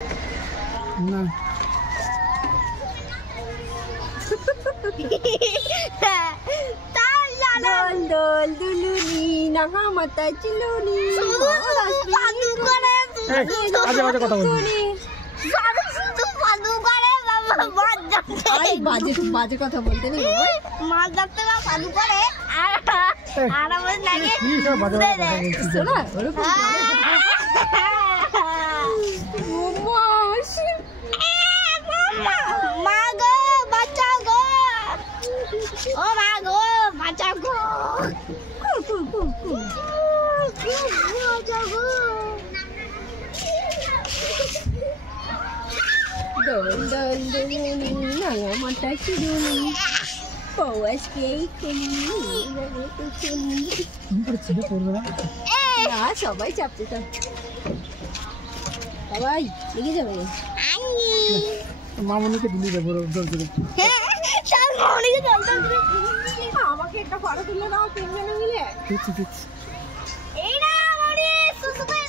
না দোল দোল দুলুনি নাহা মাতা চিলুনি সাধু করে আজে বাজে কথা বলছি শুধু সাধু করে বাজে বাজে কথা বলতে নেই মাছ ধরতে বা সাধু করে আর আমার লাগে কি সব বাজে বাজে কথা বলছিস শোনা মা গো বাচ্চা গো ও মা গো বাচ্চা গো বাচ্চা গো দোল দোল দুলুনি নাঙা মাথা চিরুনি পৌষ কে খুলি তুমি ছেলে পড়বে না না সবাই চাপতে চাপ সবাই লিখে যাবে মামুনিকে দিলি যাবো দৌড় করে আমাকে একটা ফটো তুলে দাও তিনজনে মিলে দিচ্ছি এই না মামনি সুসু করে